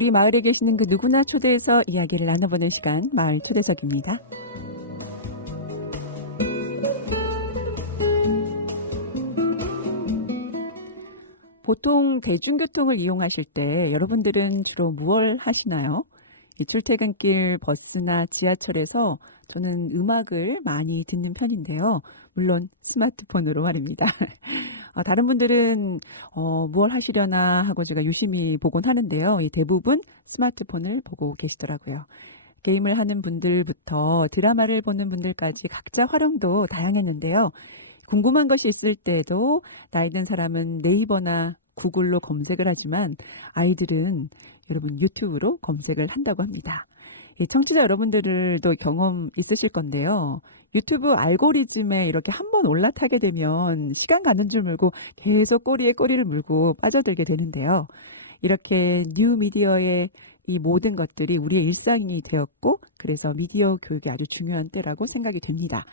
우리 마을에 계시는 그 누구나 초대해서 이야기를 나눠보는 시간, 마을 초대석입니다. 보통 대중교통을 이용하실 때 여러분들은 주로 무얼 하시나요? 이 출퇴근길 버스나 지하철에서 저는 음악을 많이 듣는 편인데요. 물론 스마트폰으로 말입니다. 다른 분들은 무얼 하시려나 하고 제가 유심히 보곤 하는데요. 대부분 스마트폰을 보고 계시더라고요. 게임을 하는 분들부터 드라마를 보는 분들까지 각자 활용도 다양했는데요. 궁금한 것이 있을 때도 나이 든 사람은 네이버나 구글로 검색을 하지만 아이들은 여러분 유튜브로 검색을 한다고 합니다. 청취자 여러분들도 경험 있으실 건데요. 유튜브 알고리즘에 이렇게 한번 올라타게 되면 시간 가는 줄 모르고 계속 꼬리에 꼬리를 물고 빠져들게 되는데요. 이렇게 뉴 미디어의 이 모든 것들이 우리의 일상이 되었고 그래서 미디어 교육이 아주 중요한 때라고 생각이 됩니다.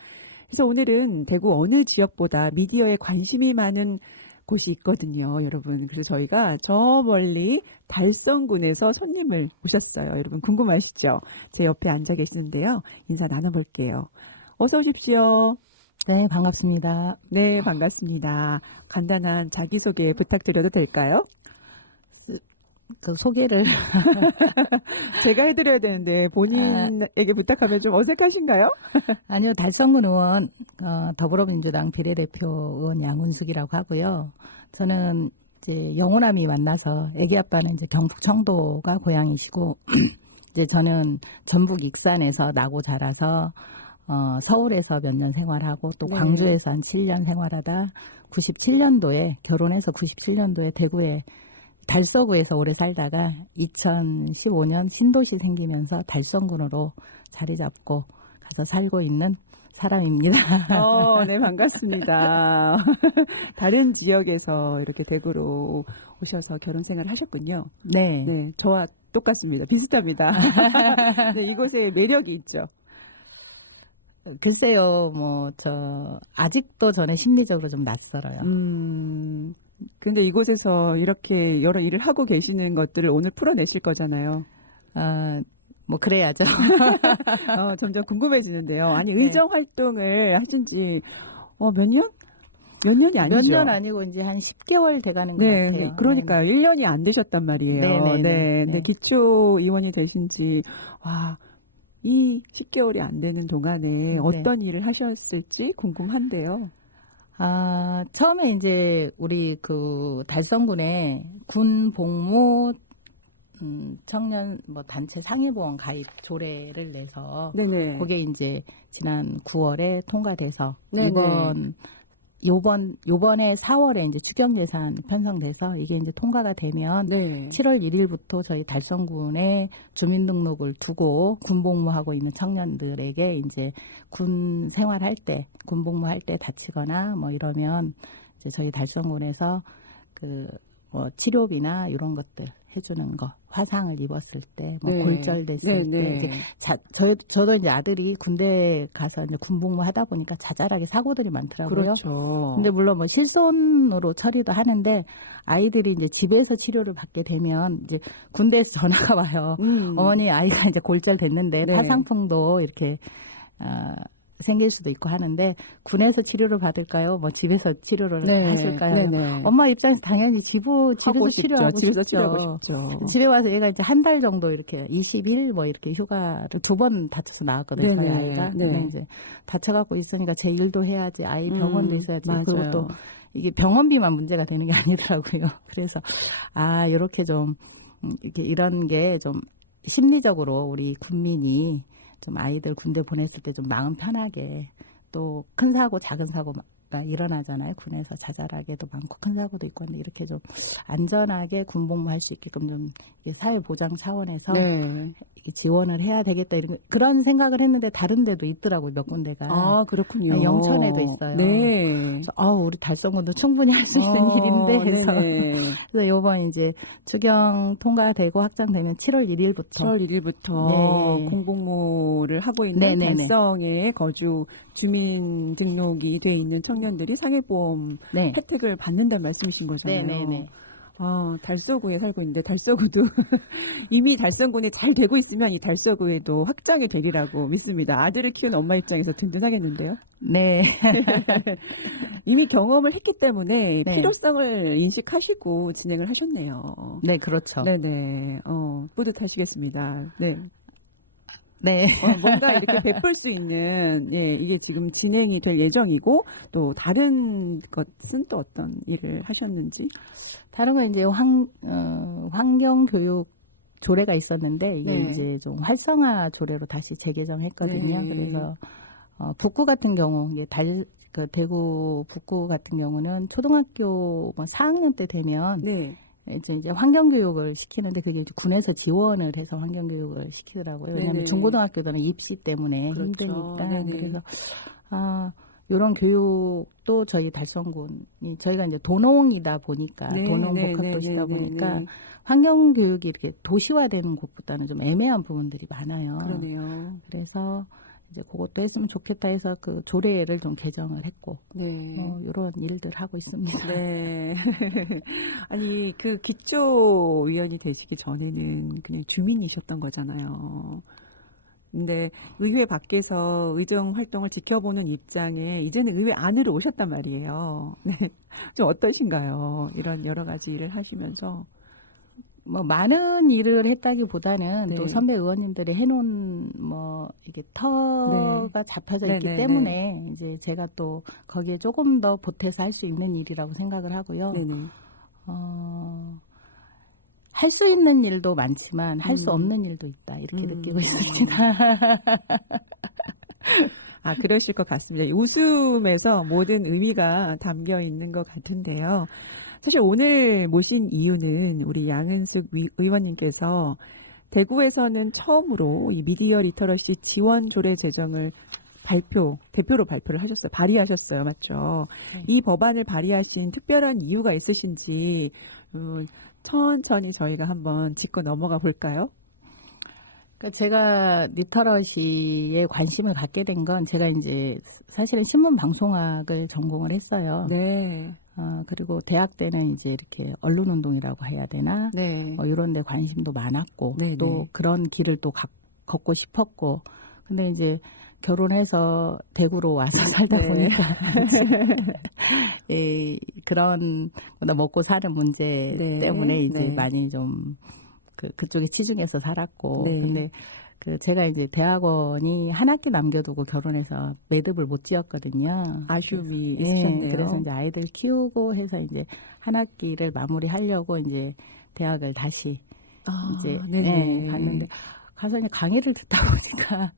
그래서 오늘은 대구 어느 지역보다 미디어에 관심이 많은 곳이 있거든요, 여러분. 그래서 저희가 저 멀리 달성군에서 손님을 모셨어요. 여러분 궁금하시죠? 제 옆에 앉아 계시는데요. 인사 나눠볼게요. 어서 오십시오. 네, 반갑습니다. 네, 반갑습니다. 간단한 자기소개 부탁드려도 될까요? 그 소개를 제가 해드려야 되는데 본인에게 부탁하면 좀 어색하신가요? 아니요, 달성군 의원 더불어민주당 비례대표 의원 양운숙이라고 하고요. 저는 이제 영호남이 만나서 아기 아빠는 이제 경북 청도가 고향이시고 이제 저는 전북 익산에서 나고 자라서 서울에서 몇 년 생활하고 또 네. 광주에서 한 7년 생활하다 97년도에 결혼해서 97년도에 대구에 달서구에서 오래 살다가 2015년 신도시 생기면서 달성군으로 자리 잡고 가서 살고 있는 사람입니다. 네, 반갑습니다. 다른 지역에서 이렇게 대구로 오셔서 결혼 생활을 하셨군요. 네. 네, 저와 똑같습니다. 비슷합니다. 네, 이곳에 매력이 있죠. 글쎄요, 아직도 저는 심리적으로 좀 낯설어요. 근데 이곳에서 이렇게 여러 일을 하고 계시는 것들을 오늘 풀어내실 거잖아요. 그래야죠. 점점 궁금해지는데요. 아니, 네. 의정 활동을 하신 지, 몇 년? 몇 년이 아니죠? 몇 년 아니고 이제 한 10개월 돼가는 것 네, 같아요. 그러니까요. 1년이 안 되셨단 말이에요. 네. 네, 기초 의원이 되신 지, 이 10개월이 안 되는 동안에 어떤 일을 하셨을지 궁금한데요. 처음에 이제 우리 그 달성군에 군 복무 청년 단체 상위보험 가입 조례를 내서 네네. 그게 이제 지난 9월에 통과돼서 네네. 요번에 4월에 이제 추경 예산 편성돼서 이게 이제 통과가 되면 네. 7월 1일부터 저희 달성군에 주민등록을 두고 군복무하고 있는 청년들에게 이제 군 생활할 때, 군복무할 때 다치거나 이러면 이제 저희 달성군에서 치료비나 이런 것들 해주는 거, 화상을 입었을 때, 네. 골절됐을 때, 이제 저도 이제 아들이 군대 가서 이제 군복무 하다 보니까 자잘하게 사고들이 많더라고요. 그렇죠. 근데 물론 실손으로 처리도 하는데 아이들이 이제 집에서 치료를 받게 되면 이제 군대에서 전화가 와요. 어머니 아이가 이제 골절됐는데 네. 파상풍도 이렇게 생길 수도 있고 하는데 군에서 치료를 받을까요? 집에서 치료를 하실까요? 네네. 엄마 입장에서 당연히 집에서 치료하고 집에서 싶죠. 치료하고 싶죠. 집에 와서 얘가 이제 한 달 정도 이렇게 20일 이렇게 휴가를 2번 다쳐서 나왔거든요. 저희 아이가. 근데 이제 다쳐갖고 있으니까 제 일도 해야지, 아이 병원도 있어야지. 맞아요. 그리고 또 이게 병원비만 문제가 되는 게 아니더라고요. 그래서 이렇게 좀 이렇게 이런 게 좀 심리적으로 우리 군민이 좀 아이들 군대 보냈을 때 좀 마음 편하게 또 큰 사고 작은 사고가 일어나잖아요. 군에서 자잘하게도 많고 큰 사고도 있고 하는데 이렇게 좀 안전하게 군복무할 수 있게끔 좀 사회 보장 차원에서 지원을 해야 되겠다 그런 생각을 했는데 다른 데도 있더라고요. 몇 군데가. 그렇군요. 영천에도 있어요. 네. 그래서 우리 달성군도 충분히 할 수 있는 일인데 그래서 이번 이제 추경 통과되고 확정되면 7월 1일부터 공복무를 하고 있는 네네네. 달성에 거주 주민등록이 돼 있는 청년들이 상해보험 혜택을 받는다는 말씀이신 거잖아요. 네네네. 달서구에 살고 있는데 달서구도 이미 달성군이 잘 되고 있으면 이 달서구에도 확장이 되리라고 믿습니다. 아들을 키우는 엄마 입장에서 든든하겠는데요. 네. 이미 경험을 했기 때문에 네. 필요성을 인식하시고 진행을 하셨네요. 네, 그렇죠. 네네. 뿌듯하시겠습니다. 네. 네. 뭔가 이렇게 베풀 수 있는, 예, 이게 지금 진행이 될 예정이고, 또 다른 것은 또 어떤 일을 하셨는지? 다른 건 이제 환경교육 조례가 있었는데 이게 네. 이제 좀 활성화 조례로 다시 재개정했거든요. 네. 그래서 북구 같은 경우 이게 그 대구 북구 같은 경우는 초등학교 뭐 4학년 때 되면 네. 이제 환경교육을 시키는데 그게 이제 군에서 지원을 해서 환경교육을 시키더라고요. 왜냐하면 네네. 중고등학교들은 입시 때문에 그렇죠. 힘드니까. 네네. 그래서 이런 교육도 저희 달성군이 저희가 이제 도농이다 보니까 네, 도농 네, 복합도시다 네, 네, 보니까 네. 환경교육이 이렇게 도시화되는 곳보다는 좀 애매한 부분들이 많아요. 그러네요. 그래서 이제 그것도 했으면 좋겠다 해서 그 조례를 좀 개정을 했고 네. 이런 일들 하고 있습니다. 네. 아니, 그 기초위원이 되시기 전에는 그냥 주민이셨던 거잖아요. 근데 의회 밖에서 의정 활동을 지켜보는 입장에 이제는 의회 안으로 오셨단 말이에요. 네. 좀 어떠신가요? 이런 여러 가지 일을 하시면서. 뭐 많은 일을 했다기보다는 네. 또 선배 의원님들이 해놓은 뭐 이게 터가 잡혀져 있기 네, 네, 때문에 이제 제가 또 거기에 조금 더 보태서 할 수 있는 일이라고 생각을 하고요. 네네. 할 수 있는 일도 많지만 할 수 없는 일도 있다 이렇게 느끼고 있습니다. 그러실 것 같습니다. 이 웃음에서 모든 의미가 담겨 있는 것 같은데요. 사실 오늘 모신 이유는 우리 양은숙 의원님께서 대구에서는 처음으로 이 미디어 리터러시 지원 조례 제정을 대표로 발표를 하셨어요. 발의하셨어요. 맞죠? 네. 이 법안을 발의하신 특별한 이유가 있으신지 천천히 저희가 한번 짚고 넘어가 볼까요? 그러니까 제가 리터러시에 관심을 갖게 된 건 제가 이제 사실은 신문 방송학을 전공을 했어요. 네. 그리고 대학 때는 이제 이렇게 언론 운동이라고 해야 되나? 네. 이런 데 관심도 많았고 네, 또 네. 그런 길을 또 걷고 싶었고 근데 이제 결혼해서 대구로 와서 살다 네. 보니까 그런 먹고 사는 문제 네, 때문에 이제 네. 많이 좀 그쪽에 치중해서 살았고 네. 근데 제가 이제 대학원이 한 학기 남겨두고 결혼해서 매듭을 못 지었거든요. 아쉬움이 있으셨네요. 그래서 이제 아이들 키우고 해서 이제 한 학기를 마무리하려고 이제 대학을 다시 이제 갔는데 가서 이제 강의를 듣다 보니까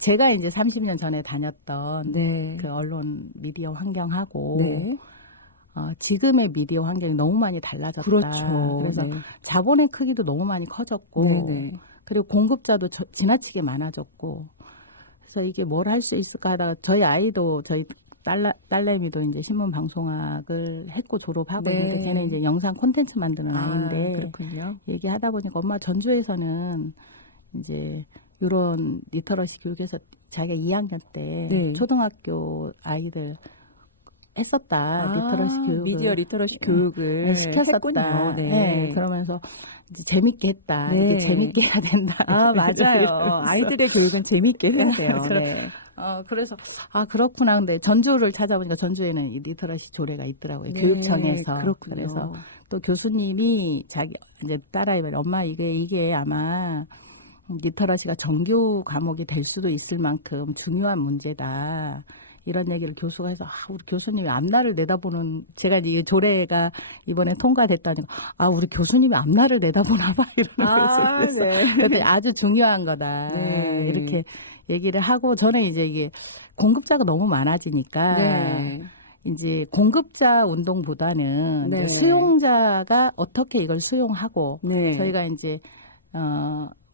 제가 이제 30년 전에 다녔던 네. 그 언론 미디어 환경하고 네. 지금의 미디어 환경이 너무 많이 달라졌다. 그렇죠. 그래서 네. 자본의 크기도 너무 많이 커졌고 네네. 그리고 공급자도 지나치게 많아졌고 그래서 이게 뭘 할 수 있을까 하다가 저희 아이도 저희 딸내미도 이제 신문 방송학을 했고 졸업하고 네. 있는데 걔는 이제 영상 콘텐츠 만드는 아이인데 그렇군요. 얘기하다 보니까 엄마 전주에서는 이제 이런 리터러시 교육에서 자기가 2학년 때 네. 초등학교 아이들 했었다. 리터러시 교육을 미디어 리터러시 교육을 시켰었다. 했군요. 네. 그러면서 이제 재밌게 했다. 네. 이게 재밌게 해야 된다. 맞아요. 아이들의 교육은 재밌게 해야 돼요. 네. 그래서 그렇구나. 근데 전주를 찾아보니까 전주에는 이 리터러시 조례가 있더라고요. 네, 교육청에서. 그렇군요. 그래서 또 교수님이 자기 이제 딸아이가 엄마 이게 아마 리터러시가 정규 과목이 될 수도 있을 만큼 중요한 문제다. 이런 얘기를 교수가 해서 우리 교수님이 앞날을 내다보는 제가 이 조례가 이번에 통과됐다니까 우리 교수님이 앞날을 내다보나 봐 이러는 거예요. 네. 그래서 아주 중요한 거다. 네. 이렇게 얘기를 하고 저는 이제 이게 공급자가 너무 많아지니까 네. 이제 공급자 운동보다는 네. 이제 수용자가 어떻게 이걸 수용하고 네. 저희가 이제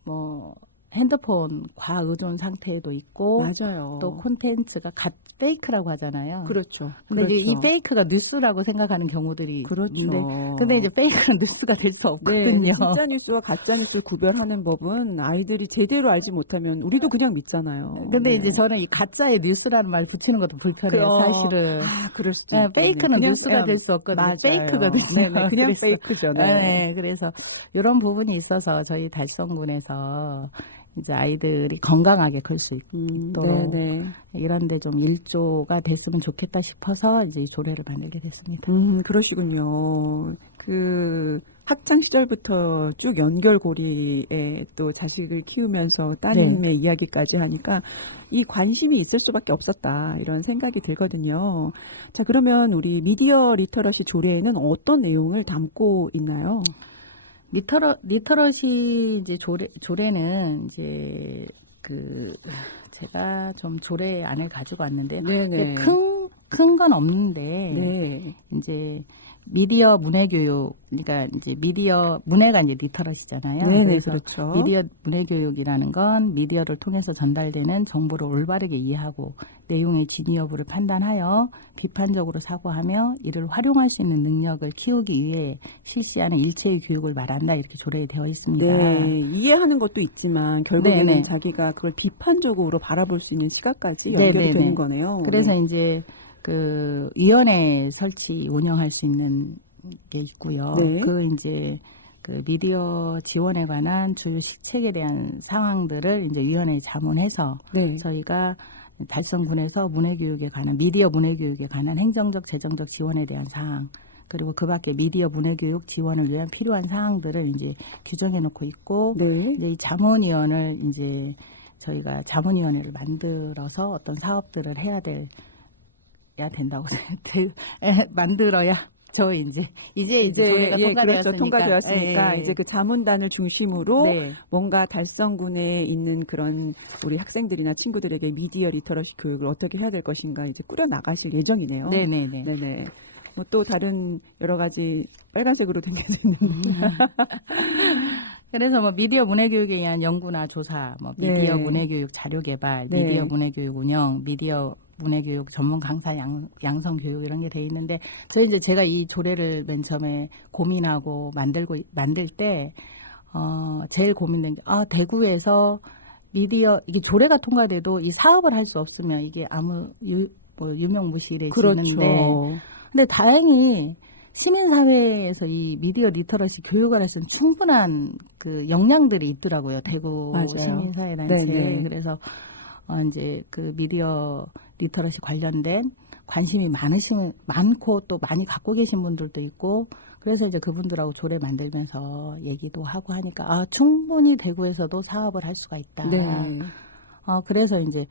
뭐 핸드폰 과의존 상태에도 있고 맞아요. 또 콘텐츠가 페이크라고 하잖아요. 그렇죠. 근데 이제 이 그렇죠. 페이크가 뉴스라고 생각하는 경우들이 그렇죠. 있는데 근데 이제 페이크는 뉴스가 될 수 네, 없거든요. 진짜 뉴스와 가짜 뉴스를 구별하는 법은 아이들이 제대로 알지 못하면 우리도 그냥 믿잖아요. 근데 네. 이제 저는 이 가짜의 뉴스라는 말 붙이는 것도 불편해요, 사실은. 그럴 수도 네, 있겠네. 페이크는 그냥, 뉴스가 될 수 없거든요. 맞아요. 페이크거든요. 네네, 그냥 그래서, 페이크죠. 네. 네, 그래서 이런 부분이 있어서 저희 달성군에서 이제 아이들이 건강하게 클 수 있도록 네네. 이런데 좀 일조가 됐으면 좋겠다 싶어서 이제 이 조례를 만들게 됐습니다. 그러시군요. 그 학창 시절부터 쭉 연결고리에 또 자식을 키우면서 따님의 이야기까지 하니까 이 관심이 있을 수밖에 없었다 이런 생각이 들거든요. 자, 그러면 우리 미디어 리터러시 조례에는 어떤 내용을 담고 있나요? 리터러시 이제 조례는 이제 그 제가 좀 조례안을 가지고 왔는데 네네. 큰 건 없는데 네. 이제 미디어 문해 교육 그러니까 이제 미디어 문해가 이제 리터러시잖아요. 네네, 그래서 그렇죠. 미디어 문해 교육이라는 건 미디어를 통해서 전달되는 정보를 올바르게 이해하고 내용의 진위 여부를 판단하여 비판적으로 사고하며 이를 활용할 수 있는 능력을 키우기 위해 실시하는 일체의 교육을 말한다 이렇게 조례에 되어 있습니다. 네, 이해하는 것도 있지만 결국에는 네네. 자기가 그걸 비판적으로 바라볼 수 있는 시각까지 네네네. 연결이 되는 거네요. 그래서 네. 이제 그 위원회 설치 운영할 수 있는 게 있고요. 네. 그 이제 그 미디어 지원에 관한 주요 시책에 대한 상황들을 이제 위원회에 자문해서 네. 저희가 달성군에서 문해교육에 관한 미디어 문해교육에 관한 행정적 재정적 지원에 대한 사항 그리고 그밖에 미디어 문해교육 지원을 위한 필요한 사항들을 이제 규정해 놓고 있고 네. 이제 이 자문위원을 이제 저희가 자문위원회를 만들어서 어떤 사업들을 해야 된다고 만들어야 저 이제 조례가 그렇죠. 통과되었으니까 예. 이제 그 자문단을 중심으로 네. 뭔가 달성군에 있는 그런 우리 학생들이나 친구들에게 미디어 리터러시 교육을 어떻게 해야 될 것인가 이제 꾸려 나가실 예정이네요. 네네네. 네네. 뭐 또 다른 여러 가지 빨간색으로 댕겨져 있는. 그래서 뭐 미디어 문해교육에 의한 연구나 조사, 뭐 미디어 네. 문해교육 자료 개발, 네. 미디어 문해교육 운영, 미디어 문해교육 전문 강사 양성 교육 이런 게 돼 있는데 제가 이 조례를 맨 처음에 고민하고 만들 때 제일 고민된 게 대구에서 미디어 이게 조례가 통과돼도 이 사업을 할 수 없으면 이게 아무 유명무실해지는데 그렇죠. 근데 다행히 시민사회에서 이 미디어 리터러시 교육을 할 수 있는 충분한 그 역량들이 있더라고요. 대구 맞아요. 시민사회단체에. 네네. 그래서 이제 그 미디어 리터러시 관련된 관심이 많고 또 많이 갖고 계신 분들도 있고 그래서 이제 그분들하고 조례 만들면서 얘기도 하고 하니까 충분히 대구에서도 사업을 할 수가 있다. 네. 그래서 이제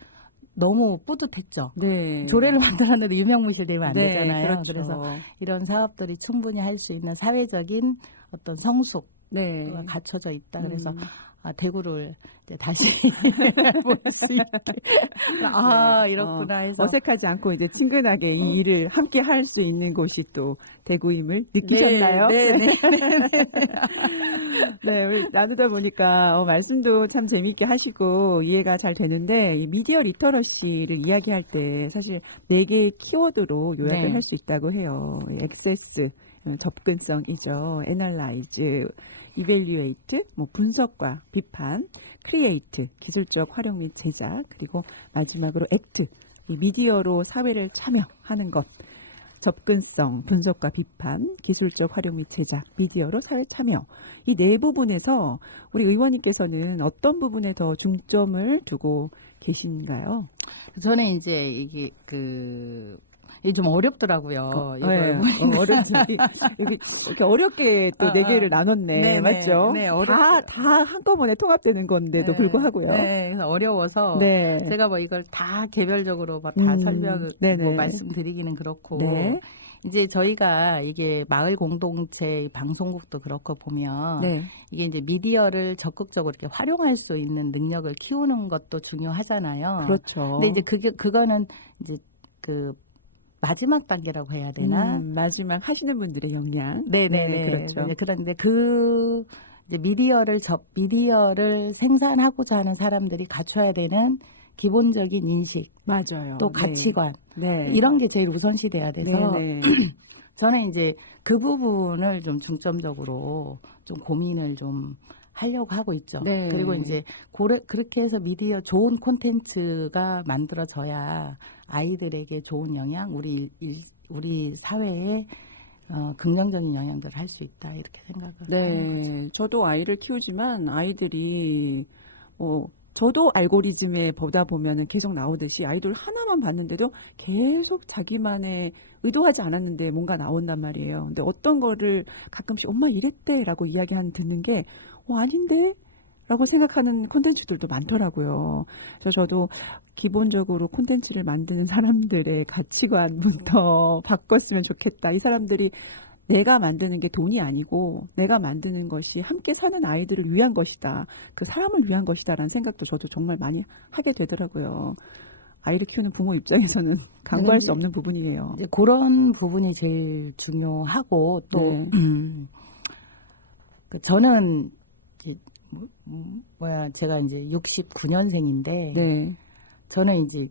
너무 뿌듯했죠. 네. 조례를 만들었는데 유명무실되면 안 네, 되잖아요. 그렇죠. 그래서 이런 사업들이 충분히 할 수 있는 사회적인 어떤 성숙 네. 갖춰져 있다. 그래서 음. 대구를 이제 다시 볼 수 있게 네. 이렇구나 해서 어색하지 않고 이제 친근하게 이 일을 함께 할 수 있는 곳이 또 대구임을 느끼셨나요? 네. 네, 우리 나누다 보니까 말씀도 참 재미있게 하시고 이해가 잘 되는데 이 미디어 리터러시를 이야기할 때 사실 4개의 키워드로 요약을 네. 할 수 있다고 해요. 액세스, 접근성이죠. 애널라이즈, 이밸류에이트, 분석과 비판, 크리에이트, 기술적 활용 및 제작, 그리고 마지막으로 액트, 이 미디어로 사회를 참여하는 것. 접근성, 분석과 비판, 기술적 활용 및 제작, 미디어로 사회 참여. 이 4부분에서 우리 의원님께서는 어떤 부분에 더 중점을 두고 계신가요? 저는 이제 이게 이게 좀 어렵더라고요. 어렵지. 이렇게 어렵게 또 4개를 나눴네. 네네. 맞죠? 네, 다 한꺼번에 통합되는 건데도 불구하고요. 네, 그래서 어려워서 네. 제가 이걸 다 개별적으로 다 설명을 네네. 말씀드리기는 그렇고 네. 이제 저희가 이게 마을 공동체 방송국도 그렇고 보면 네. 이게 이제 미디어를 적극적으로 이렇게 활용할 수 있는 능력을 키우는 것도 중요하잖아요. 그렇죠. 근데 이제 그거는 이제 마지막 단계라고 해야 되나? 마지막 하시는 분들의 역량. 네네네. 그렇죠. 그런데 이제 미디어를 생산하고자 하는 사람들이 갖춰야 되는 기본적인 인식, 맞아요. 또 네. 가치관 네. 이런 게 제일 우선시돼야 돼서 네. 저는 이제 그 부분을 좀 중점적으로 좀 고민을 좀 하려고 하고 있죠. 네. 그리고 이제 그렇게 해서 미디어 좋은 콘텐츠가 만들어져야 아이들에게 좋은 영향, 우리 사회에 긍정적인 영향들을 할 수 있다 이렇게 생각을 하는 거죠. 네. 저도 아이를 키우지만 아이들이 저도 알고리즘에 보다 보면은 계속 나오듯이 아이돌 하나만 봤는데도 계속 자기만의 의도하지 않았는데 뭔가 나온단 말이에요. 근데 어떤 거를 가끔씩 엄마 이랬대라고 듣는 게 아닌데? 라고 생각하는 콘텐츠들도 많더라고요. 그래서 저도 기본적으로 콘텐츠를 만드는 사람들의 가치관부터 바꿨으면 좋겠다. 이 사람들이 내가 만드는 게 돈이 아니고 내가 만드는 것이 함께 사는 아이들을 위한 것이다. 그 사람을 위한 것이다라는 생각도 저도 정말 많이 하게 되더라고요. 아이를 키우는 부모 입장에서는 강구할 수 없는 부분이에요. 이제 그런 부분이 제일 중요하고 또 네. 저는 이제 제가 이제 69년생인데 네. 저는 이제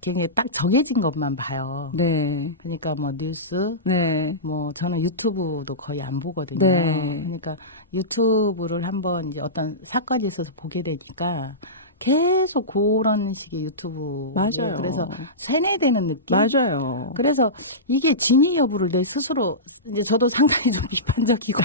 굉장히 딱 정해진 것만 봐요. 네. 그러니까 뭐 뉴스, 네. 뭐 저는 유튜브도 거의 안 보거든요. 네. 그러니까 유튜브를 한번 이제 어떤 사건이 있어서 보게 되니까 계속 그런 식의 유튜브 맞아요. 그래서 세뇌되는 느낌. 맞아요. 그래서 이게 진위 여부를 내 스스로 이제 저도 상당히 좀 비판적이고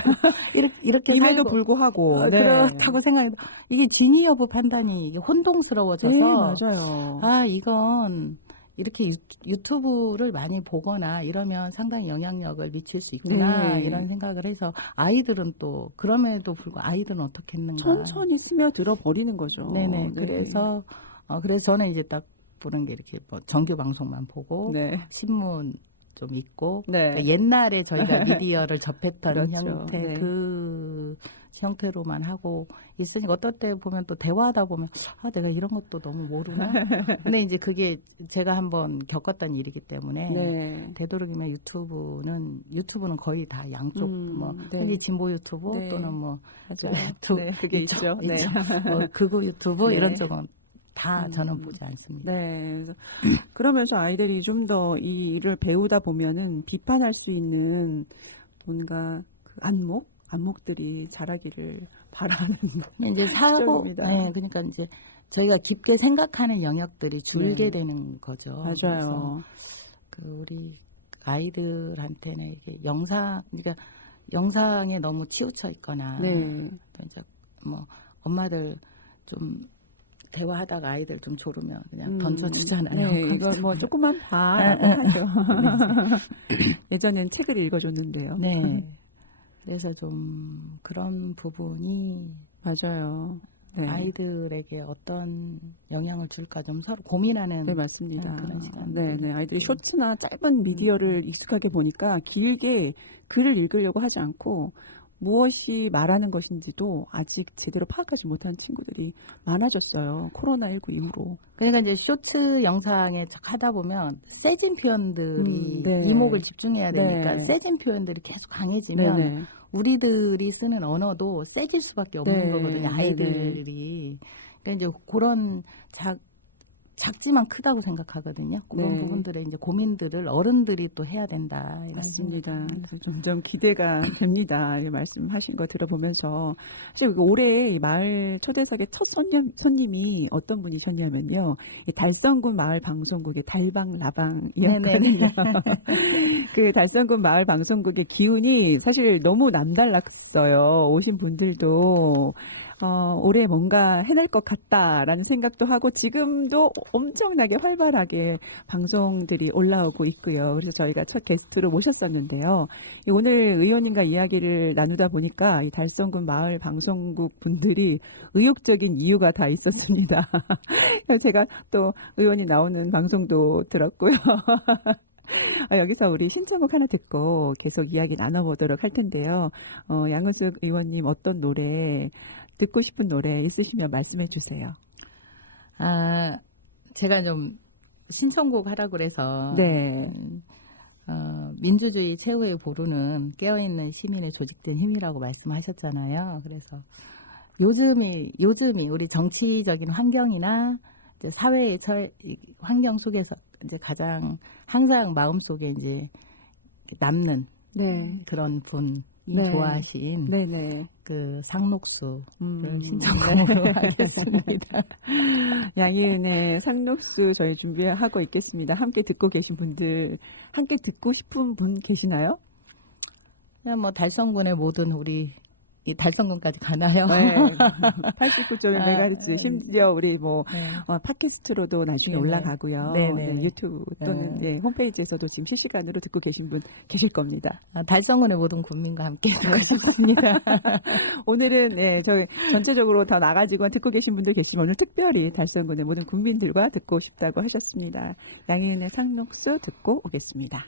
이렇게 임에도 살고 불구하고 네. 그렇다고 생각해도 이게 진위 여부 판단이 이게 혼동스러워져서 네, 맞아요. 아 이건 이렇게 유튜브를 많이 보거나 이러면 상당히 영향력을 미칠 수 있구나 네. 이런 생각을 해서 아이들은 또 그럼에도 불구하고 아이들은 어떻게 했는가 천천히 스며들어 버리는 거죠. 네네 네. 그래서 저는 이제 딱 보는 게 이렇게 뭐 정규 방송만 보고 네. 신문 좀 있고 네. 그러니까 옛날에 저희가 미디어를 접했던 그렇죠. 형태 네. 그 형태로만 하고 있으니까 어떨 때 보면 또 대화하다 보면 내가 이런 것도 너무 모르나 근데 이제 그게 제가 한번 겪었던 일이기 때문에 네. 되도록이면 유튜브는 거의 다 양쪽 뭐 네. 흔히 진보 유튜브 네. 또는 뭐 맞아요. 네, 그게 있죠. 네. 극우 유튜브 네. 이런 쪽은 다 저는 보지 않습니다. 네. 그러면서 아이들이 좀 더 이 일을 배우다 보면은 비판할 수 있는 뭔가 그 안목들이 자라기를 바라는 이제 사고, 시점입니다. 네, 그러니까 이제 저희가 깊게 생각하는 영역들이 줄게 네. 되는 거죠. 맞아요. 그래서 우리 아이들한테는 이게 그러니까 영상에 너무 치우쳐 있거나, 네. 또 이제 뭐 엄마들 좀 대화하다가 아이들 좀 졸으면 그냥 던져주잖아요. 네, 이거 뭐 조금만 봐라고 하죠. 예전엔 책을 읽어줬는데요. 네. 그래서 좀 그런 부분이 맞아요. 네. 아이들에게 어떤 영향을 줄까 좀 서로 고민하는 네, 맞습니다. 그런 시간. 네, 네. 아이들이 쇼츠나 짧은 미디어를 익숙하게 보니까 길게 글을 읽으려고 하지 않고 무엇이 말하는 것인지도 아직 제대로 파악하지 못한 친구들이 많아졌어요. 코로나19 이후로. 그러니까 이제 쇼츠 영상에 하다 보면 세진 표현들이 네. 이목을 집중해야 되니까 네. 세진 표현들이 계속 강해지면 네네. 우리들이 쓰는 언어도 세질 수밖에 없는 네. 거거든요. 아이들이. 그러니까 이제 그런 작지만 크다고 생각하거든요. 그런 네. 부분들의 이제 고민들을 어른들이 또 해야 된다. 이런 맞습니다. 생각입니다. 그래서 점점 기대가 됩니다. 이렇게 말씀하신 거 들어보면서 사실 올해 이 마을 초대석의 첫 손님이 어떤 분이셨냐면요. 이 달성군 마을 방송국의 달방라방이었거든요. 그 달성군 마을 방송국의 기운이 사실 너무 남달랐어요. 오신 분들도 올해 뭔가 해낼 것 같다라는 생각도 하고 지금도 엄청나게 활발하게 방송들이 올라오고 있고요. 그래서 저희가 첫 게스트로 모셨었는데요. 오늘 의원님과 이야기를 나누다 보니까 이 달성군 마을 방송국 분들이 의욕적인 이유가 다 있었습니다. 제가 또 의원이 나오는 방송도 들었고요. 여기서 우리 신청곡 하나 듣고 계속 이야기 나눠보도록 할 텐데요. 양은숙 의원님 어떤 노래 듣고 싶은 노래 있으시면 말씀해 주세요. 제가 좀 신청곡 하라고 그래서 네. 민주주의 최후의 보루는 깨어있는 시민의 조직된 힘이라고 말씀하셨잖아요. 그래서 요즘이 우리 정치적인 환경이나 이제 사회의 환경 속에서 이제 가장 항상 마음속에 이제 남는 네. 그런 분이 네. 좋아하신 네네. 그 상록수를 네. 신청으로 하겠습니다. 양희은의 상록수 저희 준비하고 있겠습니다. 함께 듣고 계신 분들, 함께 듣고 싶은 분 계시나요? 그냥 뭐 달성군의 모든 우리 이 달성군까지 가나요? 네. 89.1MHz, 아, 심지어 우리 뭐, 네. 팟캐스트로도 나중에 네네. 올라가고요. 네네. 네, 유튜브 또는 네, 홈페이지에서도 지금 실시간으로 듣고 계신 분 계실 겁니다. 달성군의 모든 국민과 함께 듣고 싶습니다. 오늘은 네, 저희 전체적으로 다 나가지고 듣고 계신 분들 계시지만 오늘 특별히 달성군의 모든 국민들과 듣고 싶다고 하셨습니다. 양희은의 상록수 듣고 오겠습니다.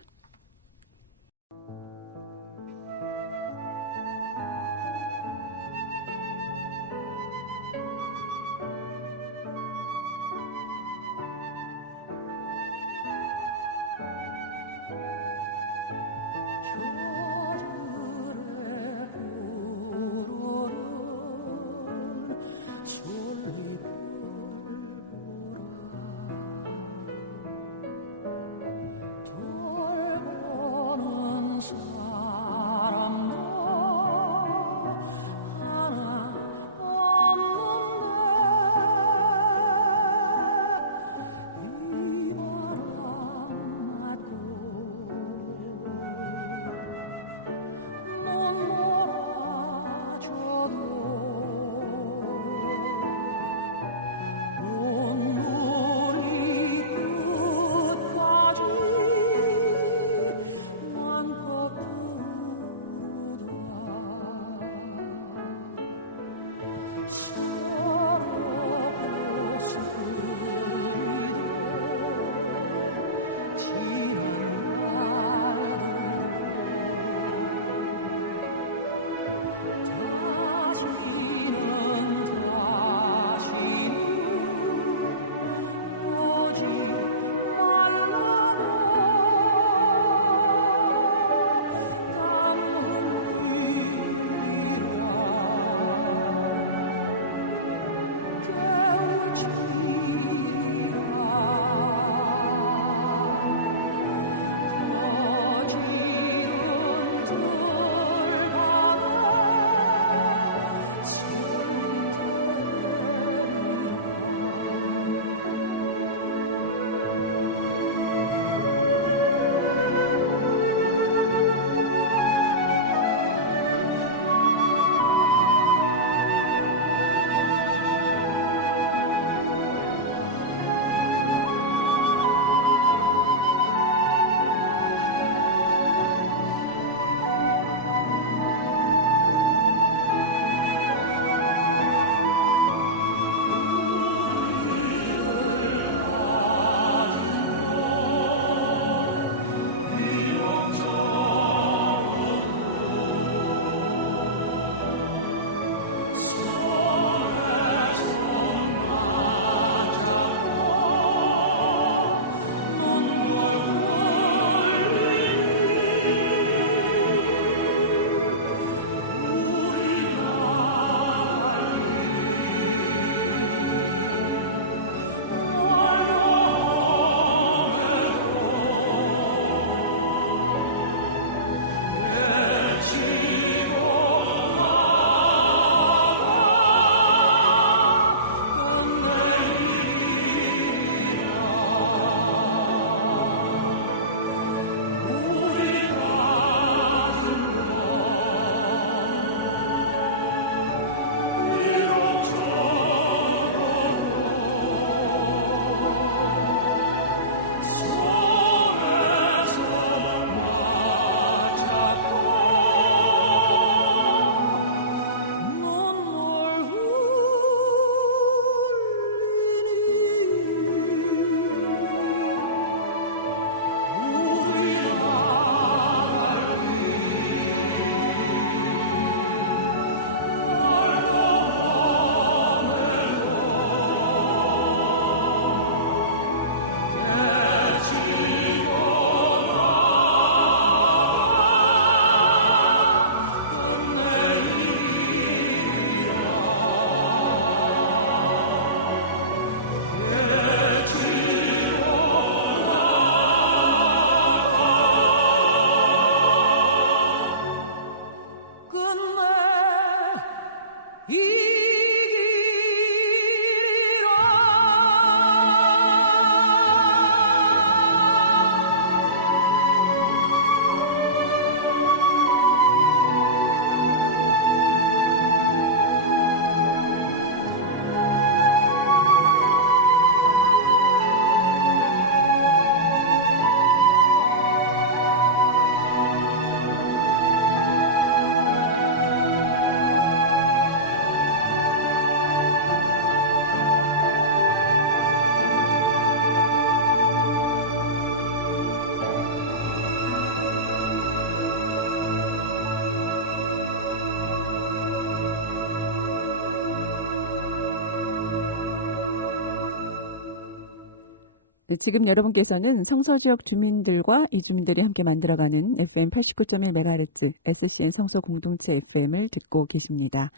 네, 지금 여러분께서는 성서지역 주민들과 이주민들이 함께 만들어가는 FM 89.1MHz SCN 성서 공동체 FM을 듣고 계십니다.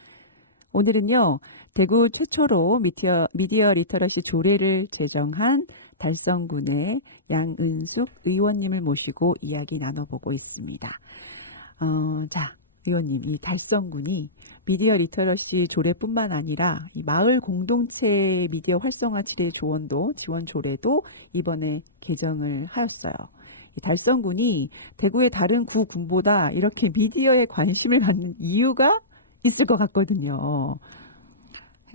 오늘은요, 대구 최초로 미디어 리터러시 조례를 제정한 달성군의 양은숙 의원님을 모시고 이야기 나눠보고 있습니다. 자, 의원님, 이 달성군이 미디어 리터러시 조례뿐만 아니라 이 마을 공동체 미디어 활성화 지원 조례도 이번에 개정을 하였어요. 이 달성군이 대구의 다른 구 군보다 이렇게 미디어에 관심을 갖는 이유가 있을 것 같거든요.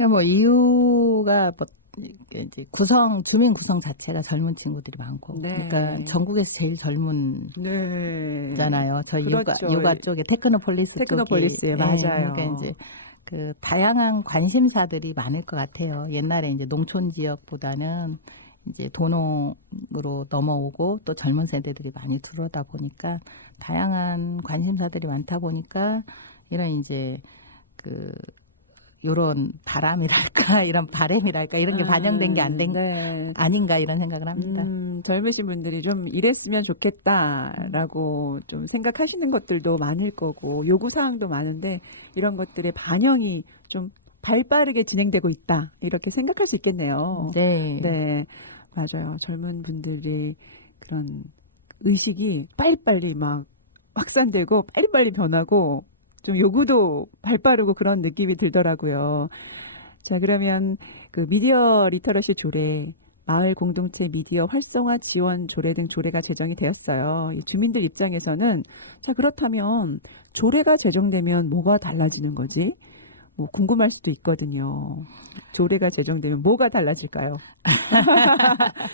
뭐 이유가 뭐 이제 주민 구성 자체가 젊은 친구들이 많고, 네. 그러니까 전국에서 제일 젊은 네. 잖아요. 저희 그렇죠. 요가 쪽에 테크노폴리스에 맞아요. 그러니까 이제 그 다양한 관심사들이 많을 것 같아요. 옛날에 이제 농촌 지역보다는 이제 도농으로 넘어오고 또 젊은 세대들이 많이 들어오다 보니까 다양한 관심사들이 많다 보니까 이런 이제 요런 바람이랄까 이런 바램이랄까 이런 게 반영된 게 안 된 네. 아닌가 이런 생각을 합니다. 젊으신 분들이 좀 이랬으면 좋겠다라고 좀 생각하시는 것들도 많을 거고 요구사항도 많은데 이런 것들의 반영이 좀 발빠르게 진행되고 있다 이렇게 생각할 수 있겠네요. 네. 네, 맞아요. 젊은 분들의 그런 의식이 빨리빨리 막 확산되고 빨리빨리 변하고 좀 요구도 발빠르고 그런 느낌이 들더라고요. 자, 그러면 그 미디어 리터러시 조례, 마을 공동체 미디어 활성화 지원 조례 등 조례가 제정이 되었어요. 이 주민들 입장에서는 자, 그렇다면 조례가 제정되면 뭐가 달라지는 거지? 뭐 궁금할 수도 있거든요. 조례가 제정되면 뭐가 달라질까요?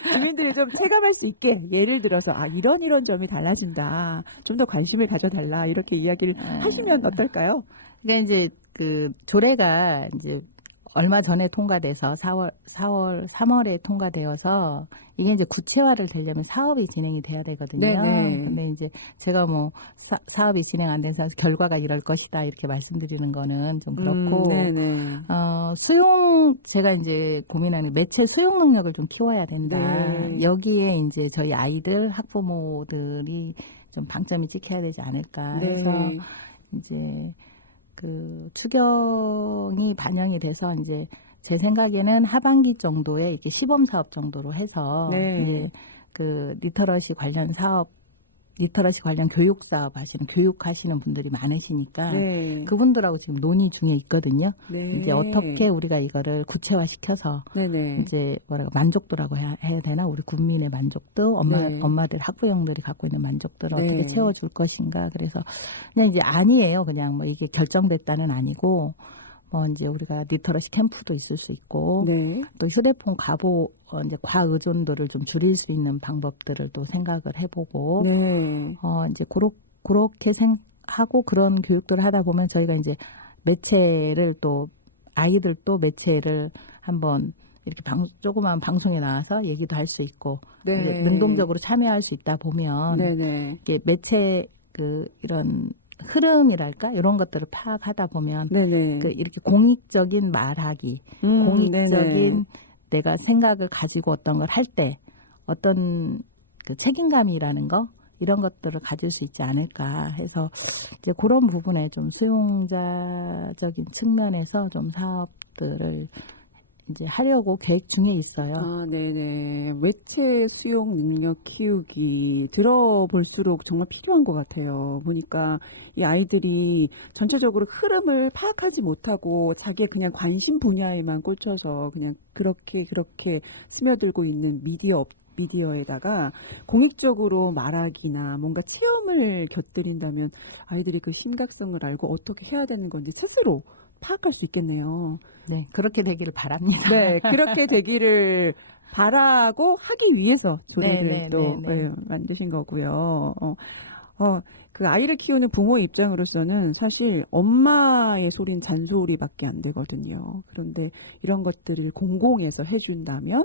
주민들이 좀 체감할 수 있게 예를 들어서 이런 점이 달라진다. 좀 더 관심을 가져달라. 이렇게 이야기를 하시면 어떨까요? 그러니까 이제 그 조례가 이제 얼마 전에 통과돼서 3월에 통과되어서 이게 이제 구체화를 되려면 사업이 진행이 돼야 되거든요. 네네. 근데 이제 제가 뭐 사업이 진행 안 돼서 결과가 이럴 것이다 이렇게 말씀드리는 거는 좀 그렇고, 네네. 제가 이제 고민하는 매체 수용 능력을 좀 키워야 된다. 네. 여기에 이제 저희 아이들 학부모들이 좀 방점이 찍혀야 되지 않을까 해서 네. 이제 그 추경이 반영이 돼서 이제 제 생각에는 하반기 정도에 이렇게 시범 사업 정도로 해서 네. 이제 그 리터러시 관련 교육 사업 교육하시는 분들이 많으시니까 네. 그분들하고 지금 논의 중에 있거든요. 네. 이제 어떻게 우리가 이거를 구체화시켜서 네네. 이제 만족도라고 해야 되나, 우리 국민의 만족도, 네. 엄마들 학부형들이 갖고 있는 만족도를 네. 어떻게 채워줄 것인가. 그래서 그냥 이제 아니에요. 그냥 뭐 이게 결정됐다는 아니고, 뭐 이제 우리가 리터러시 캠프도 있을 수 있고, 네. 또 휴대폰 이제 과의존도를 좀 줄일 수 있는 방법들을 또 생각을 해보고, 네. 이제 그렇게 하고 그런 교육들을 하다 보면 저희가 이제 매체를 또 아이들도 매체를 한번 이렇게 조그만 방송에 나와서 얘기도 할 수 있고, 네. 이제 능동적으로 참여할 수 있다 보면 네네. 이게 매체 이런 흐름이랄까 이런 것들을 파악하다 보면 네네. 이렇게 공익적인 말하기, 공익적인 네네. 내가 생각을 가지고 어떤 걸 할 때 어떤 그 책임감이라는 거 이런 것들을 가질 수 있지 않을까 해서 이제 그런 부분에 좀 수용자적인 측면에서 좀 사업들을 이제 하려고 계획 중에 있어요. 네네. 매체 수용 능력 키우기 들어볼수록 정말 필요한 것 같아요. 보니까 이 아이들이 전체적으로 흐름을 파악하지 못하고 자기의 그냥 관심 분야에만 꽂혀서 그냥 그렇게 스며들고 있는 미디어에다가 공익적으로 말하기나 뭔가 체험을 곁들인다면 아이들이 그 심각성을 알고 어떻게 해야 되는 건지 스스로 파악할 수 있겠네요. 네, 그렇게 되기를 바랍니다. 네, 그렇게 되기를 바라고 하기 위해서 조례를 또 만드신 거고요. 그 아이를 키우는 부모의 입장으로서는 사실 엄마의 소리는 잔소리밖에 안 되거든요. 그런데 이런 것들을 공공에서 해준다면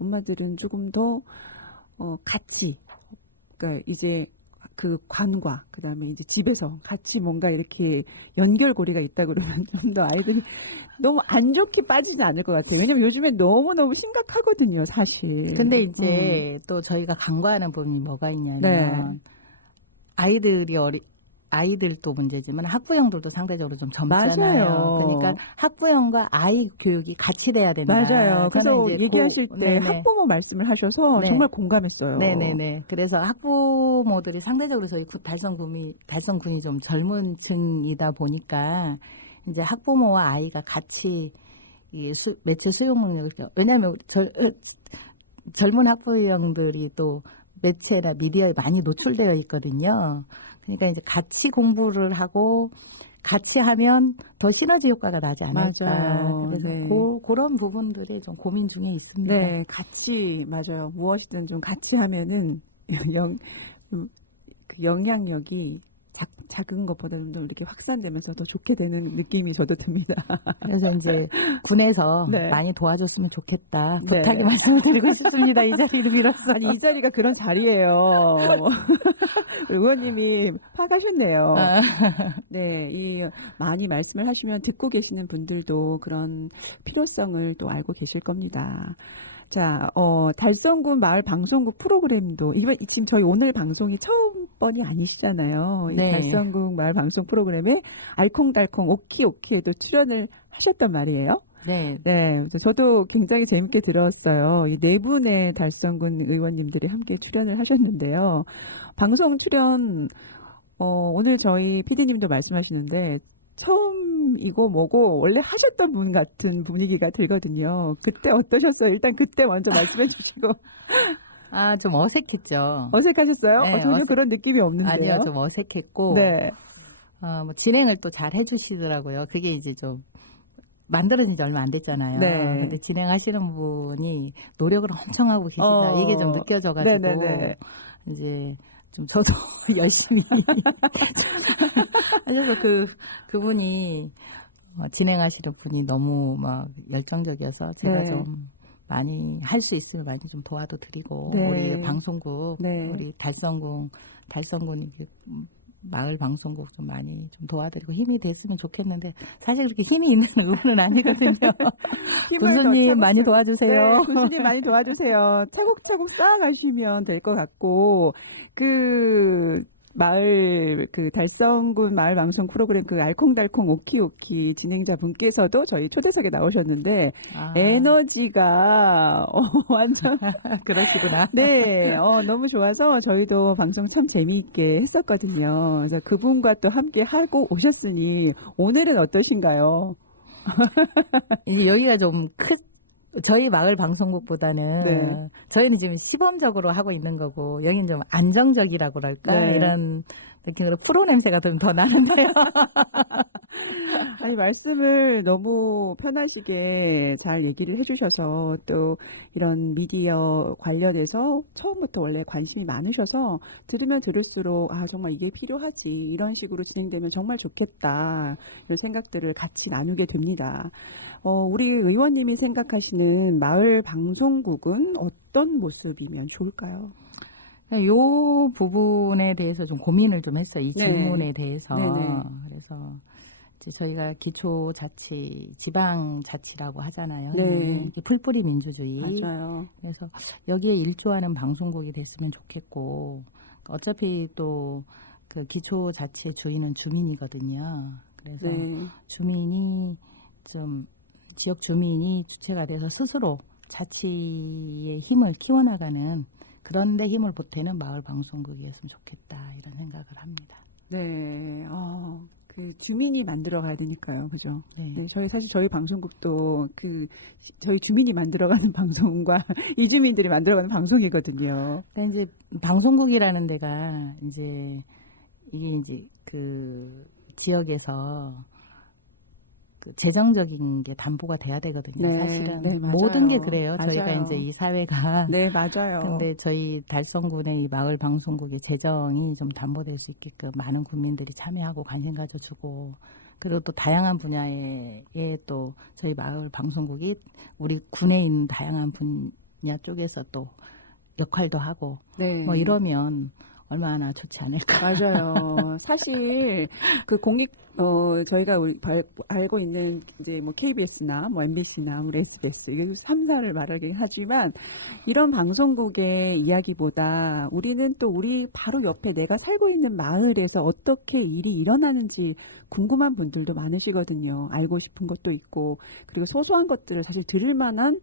엄마들은 조금 더 같이, 그러니까 이제 그 관과 그다음에 이제 집에서 같이 뭔가 이렇게 연결고리가 있다 그러면 좀 더 아이들이 너무 안 좋게 빠지지 않을 것 같아요. 왜냐면 요즘에 너무너무 심각하거든요, 사실. 근데 이제 또 저희가 간과하는 부분이 뭐가 있냐면 네. 아이들도 문제지만 학부형들도 상대적으로 좀 젊잖아요. 맞아요. 그러니까 학부형과 아이 교육이 같이 돼야 된다. 맞아요. 그래서 저는 이제 얘기하실 때 네네. 학부모 말씀을 하셔서 네. 정말 공감했어요. 네네네. 그래서 학부모들이 상대적으로 저희 달성군이 좀 젊은 층이다 보니까 이제 학부모와 아이가 같이 이 매체 수용 능력을, 왜냐하면 젊은 학부형들이 또 매체나 미디어에 많이 노출되어 있거든요. 그러니까 이제 같이 공부를 하고 같이 하면 더 시너지 효과가 나지 않을까. 맞아요. 그래서 네. 그런 부분들이 좀 고민 중에 있습니다. 네, 같이, 맞아요. 무엇이든 좀 같이 하면은 그 영향력이 작은 것보다는 좀 이렇게 확산되면서 더 좋게 되는 느낌이 저도 듭니다. 그래서 이제 군에서 네. 많이 도와줬으면 좋겠다. 네. 부탁의 말씀을 드리고 싶습니다. 이 자리를 빌어서. 아니, 이 자리가 그런 자리예요. 의원님이 파가셨네요. 아, 네, 많이 말씀을 하시면 듣고 계시는 분들도 그런 필요성을 또 알고 계실 겁니다. 자, 달성군 마을 방송국 프로그램도, 지금 저희 오늘 방송이 처음 번이 아니시잖아요. 이 네. 달성군 마을 방송 프로그램에 알콩달콩 오키오키에도 출연을 하셨단 말이에요. 네. 네, 그래서 저도 굉장히 재밌게 들었어요. 이 네 분의 달성군 의원님들이 함께 출연을 하셨는데요. 방송 출연, 오늘 저희 PD님도 말씀하시는데, 처음이고 뭐고, 원래 하셨던 분 같은 분위기가 들거든요. 그때 어떠셨어요? 일단 그때 먼저 말씀해 주시고. 아, 좀 어색했죠. 어색하셨어요? 네, 전혀 그런 느낌이 없는데요. 아니요, 좀 어색했고, 네. 뭐 진행을 또 잘 해주시더라고요. 그게 이제 좀 만들어진 지 얼마 안 됐잖아요. 네. 근데 진행하시는 분이 노력을 엄청 하고 계시다. 이게 좀 느껴져가지고, 네네네. 이제 좀 저도 열심히 하셔서 그분이 진행하시는 분이 너무 막 열정적이어서 제가 네. 좀 많이 할 수 있으면 많이 좀 도와도 드리고 네. 우리 방송국 네. 우리 달성군 이렇게 마을 방송국 좀 많이 좀 도와드리고 힘이 됐으면 좋겠는데 사실 그렇게 힘이 있는 의원은 아니거든요. 힘을 더 군수님 많이 차곡차곡- 도와주세요. 네, 군수님 많이 도와주세요. 차곡차곡 쌓아가시면 될 것 같고, 그 달성군 마을 방송 프로그램 그 알콩달콩 오키오키 진행자 분께서도 저희 초대석에 나오셨는데, 아, 에너지가 완전 그러시구나. 네, 너무 좋아서 저희도 방송 참 재미있게 했었거든요. 그래서 그분과 또 함께 하고 오셨으니 오늘은 어떠신가요? 이제 여기가 좀 저희 마을 방송국보다는 네. 저희는 지금 시범적으로 하고 있는 거고 여기는 좀 안정적이라고 그럴까 네. 이런 느낌으로 프로 냄새가 좀 더 나는데요. 아니, 말씀을 너무 편하시게 잘 얘기를 해주셔서 또 이런 미디어 관련해서 처음부터 원래 관심이 많으셔서 들으면 들을수록 아, 정말 이게 필요하지. 이런 식으로 진행되면 정말 좋겠다. 이런 생각들을 같이 나누게 됩니다. 우리 의원님이 생각하시는 마을 방송국은 어떤 모습이면 좋을까요? 요 부분에 대해서 좀 고민을 좀 했어요. 이 네. 질문에 대해서. 네네. 그래서 이제 저희가 기초자치, 지방자치라고 하잖아요. 네. 이게 풀뿌리 민주주의. 맞아요. 그래서 여기에 일조하는 방송국이 됐으면 좋겠고 어차피 또 그 기초자치의 주인은 주민이거든요. 그래서 네. 주민이 좀 지역 주민이 주체가 돼서 스스로 자치의 힘을 키워나가는 그런 데 힘을 보태는 마을 방송국이었으면 좋겠다 이런 생각을 합니다. 네. 그 주민이 만들어 가야 되니까요. 그죠? 네. 네, 사실 저희 방송국도 저희 주민이 만들어가는 방송과 이주민들이 만들어가는 방송이거든요. 그러니까 이제 방송국이라는 데가 이제 이게 이제 그 지역에서 그 재정적인 게 담보가 돼야 되거든요. 네, 사실은 네, 맞아요. 모든 게 그래요. 맞아요. 저희가 이제 이 사회가 네, 맞아요. 근데 저희 달성군의 이 마을 방송국의 재정이 좀 담보될 수 있게끔 많은 국민들이 참여하고 관심 가져주고 그리고 또 다양한 분야에 또 저희 마을 방송국이 우리 군에 있는 다양한 분야 쪽에서 또 역할도 하고 네. 뭐 이러면 얼마나 좋지 않을까. 맞아요. 사실 그 저희가 알고 있는 이제 뭐 KBS나 뭐 MBC나 뭐 SBS 이게 3사를 말하긴 하지만 이런 방송국의 이야기보다 우리는 또 우리 바로 옆에 내가 살고 있는 마을에서 어떻게 일이 일어나는지 궁금한 분들도 많으시거든요. 알고 싶은 것도 있고 그리고 소소한 것들을 사실 들을 만한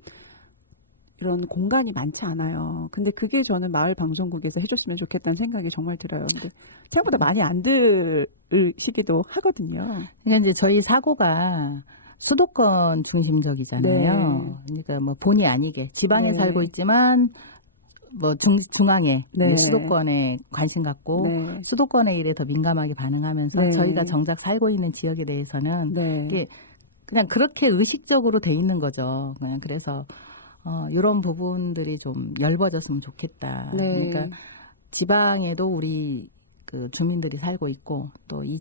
이런 공간이 많지 않아요. 근데 그게 저는 마을 방송국에서 해줬으면 좋겠다는 생각이 정말 들어요. 근데 생각보다 많이 안 들으시기도 하거든요. 그러니까 이제 저희 사고가 수도권 중심적이잖아요. 그러니까 뭐 본의 아니게 지방에 네. 살고 있지만 뭐 중앙에 네. 수도권에 관심 갖고 네. 수도권의 일에 더 민감하게 반응하면서 네. 저희가 정작 살고 있는 지역에 대해서는 네. 이게 그냥 그렇게 의식적으로 돼 있는 거죠. 그냥 그래서 이런 부분들이 좀 엷어졌으면 좋겠다. 네. 그러니까 지방에도 우리 그 주민들이 살고 있고 또 이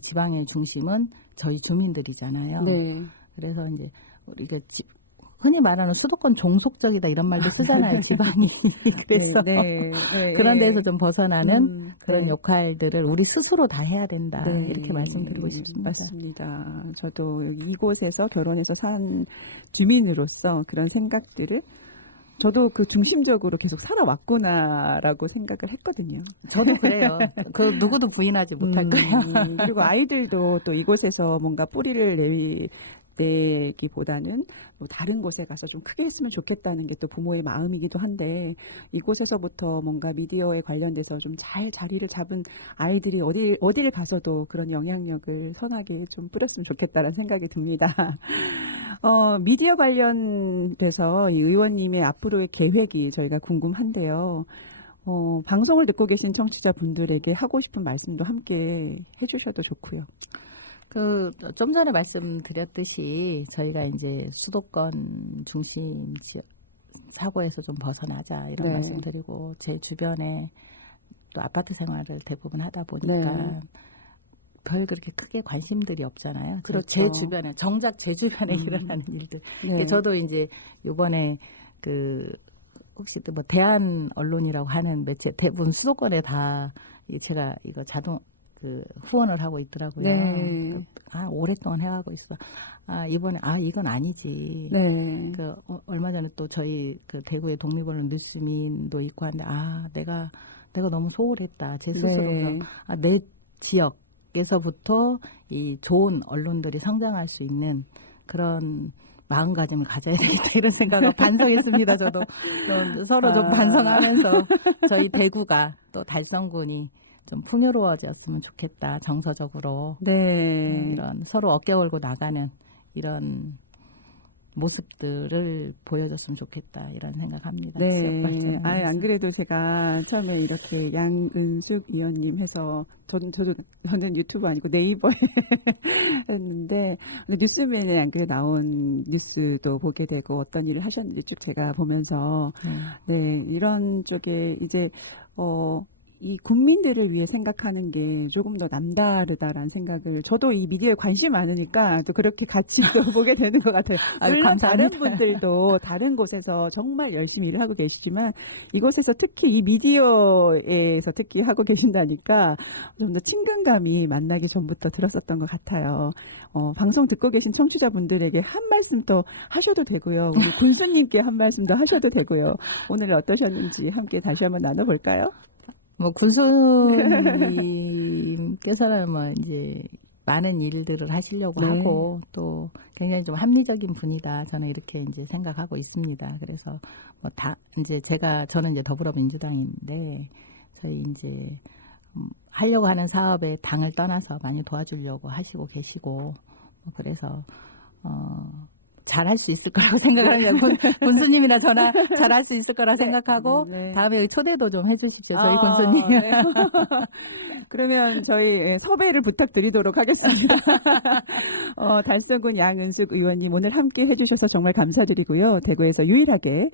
지방의 중심은 저희 주민들이잖아요. 네. 그래서 이제 우리가 흔히 말하는 수도권 종속적이다 이런 말도 쓰잖아요. 지방이. 그래서 네. 네. 그런 데서 좀 벗어나는 그런 네. 역할들을 우리 스스로 다 해야 된다. 네. 이렇게 말씀드리고 싶습니다. 맞습니다. 저도 이곳에서 결혼해서 산 주민으로서 그런 생각들을 저도 그 중심적으로 계속 살아왔구나라고 생각을 했거든요. 저도 그래요. 그 누구도 부인하지 못할 거예요. 그리고 아이들도 또 이곳에서 뭔가 뿌리를 내기보다는 뭐 다른 곳에 가서 좀 크게 했으면 좋겠다는 게 또 부모의 마음이기도 한데 이곳에서부터 뭔가 미디어에 관련돼서 좀 잘 자리를 잡은 아이들이 어딜 가서도 그런 영향력을 선하게 좀 뿌렸으면 좋겠다는 생각이 듭니다. 미디어 관련돼서 이 의원님의 앞으로의 계획이 저희가 궁금한데요. 방송을 듣고 계신 청취자분들에게 하고 싶은 말씀도 함께 해주셔도 좋고요. 좀 전에 말씀드렸듯이 저희가 이제 수도권 중심 지역 사고에서 좀 벗어나자 이런 네. 말씀드리고 제 주변에 또 아파트 생활을 대부분 하다 보니까 네. 별 그렇게 크게 관심들이 없잖아요. 그렇죠. 제 주변에 정작 제 주변에 일어나는 일들. 네. 저도 이제 이번에 혹시 또 뭐 대한 언론이라고 하는 매체 대부분 수도권에 다 제가 이거 자동 후원을 하고 있더라고요. 네. 오랫동안 해가고 있어. 이번에 이건 아니지. 네. 얼마 전에 또 저희 대구의 독립언론 뉴스민도 있고 한데 내가 너무 소홀했다. 제 스스로 네. 내 지역에서부터 이 좋은 언론들이 성장할 수 있는 그런 마음가짐을 가져야 되겠다 이런 생각을 반성했습니다. 저도 서로 좀 반성하면서 저희 대구가 또 달성군이 좀 풍요로워졌으면 좋겠다. 정서적으로 네. 이런 서로 어깨 걸고 나가는 이런 모습들을 보여줬으면 좋겠다 이런 생각합니다. 네. 안 그래도 제가 처음에 이렇게 양은숙 의원님 해서 저는 유튜브 아니고 네이버에 했는데 뉴스맨에 안 그래 나온 뉴스도 보게 되고 어떤 일을 하셨는지 쭉 제가 보면서 네, 이런 쪽에 이제 이 국민들을 위해 생각하는 게 조금 더 남다르다라는 생각을 저도 이 미디어에 관심 많으니까 또 그렇게 같이 또 보게 되는 것 같아요. 물론 다른 분들도 다른 곳에서 정말 열심히 일을 하고 계시지만 이곳에서 특히 이 미디어에서 특히 하고 계신다니까 좀 더 친근감이 만나기 전부터 들었었던 것 같아요. 방송 듣고 계신 청취자분들에게 한 말씀 더 하셔도 되고요. 우리 군수님께 한 말씀 더 하셔도 되고요. 오늘 어떠셨는지 함께 다시 한번 나눠볼까요? 군수님께서는 이제 많은 일들을 하시려고 하고 또 굉장히 좀 합리적인 분이다. 저는 이렇게 이제 생각하고 있습니다. 그래서 저는 이제 더불어민주당인데 저희 이제 하려고 하는 사업에 당을 떠나서 많이 도와주려고 하시고 계시고 그래서 잘할 수 있을 거라고 생각을 합니다. 군수님이나 저나 잘할 수 있을 거라 생각하고 다음에 초대도 좀 해주십시오. 저희 군수님. 네. 그러면 저희 섭외를 부탁드리도록 하겠습니다. 달성군 양은숙 의원님 오늘 함께 해주셔서 정말 감사드리고요. 대구에서 유일하게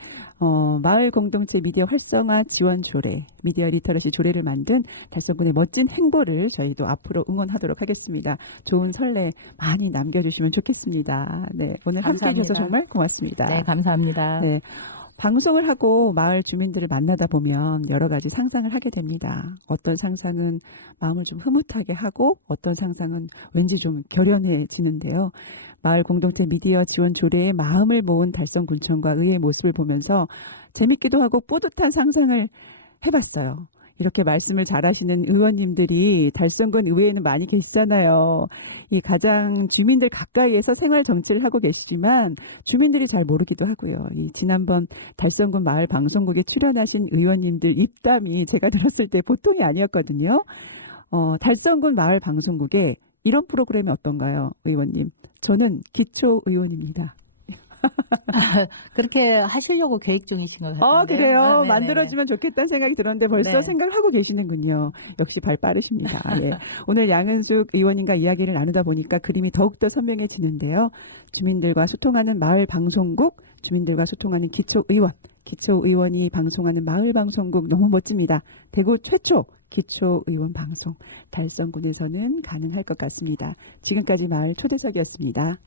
마을 공동체 미디어 활성화 지원 조례, 미디어 리터러시 조례를 만든 달성군의 멋진 행보를 저희도 앞으로 응원하도록 하겠습니다. 좋은 선례 많이 남겨주시면 좋겠습니다. 네, 오늘 함께 해주셔서 정말 고맙습니다. 네, 감사합니다. 네. 방송을 하고 마을 주민들을 만나다 보면 여러 가지 상상을 하게 됩니다. 어떤 상상은 마음을 좀 흐뭇하게 하고 어떤 상상은 왠지 좀 결연해지는데요. 마을 공동체 미디어 지원 조례에 마음을 모은 달성군청과 의회의 모습을 보면서 재밌기도 하고 뿌듯한 상상을 해봤어요. 이렇게 말씀을 잘하시는 의원님들이 달성군 의회에는 많이 계시잖아요. 이 가장 주민들 가까이에서 생활 정치를 하고 계시지만 주민들이 잘 모르기도 하고요. 이 지난번 달성군 마을 방송국에 출연하신 의원님들 입담이 제가 들었을 때 보통이 아니었거든요. 달성군 마을 방송국에 이런 프로그램이 어떤가요, 의원님? 저는 기초 의원입니다. 그렇게 하시려고 계획 중이신 것 같은데. 그래요? 네네네. 만들어지면 좋겠다는 생각이 들었는데 벌써 네. 생각을 하고 계시는군요. 역시 발 빠르십니다. 예. 오늘 양은숙 의원님과 이야기를 나누다 보니까 그림이 더욱더 선명해지는데요. 주민들과 소통하는 마을 방송국, 주민들과 소통하는 기초의원, 기초의원이 방송하는 마을 방송국 너무 멋집니다. 대구 최초 기초의원 방송, 달성군에서는 가능할 것 같습니다. 지금까지 마을 초대석이었습니다.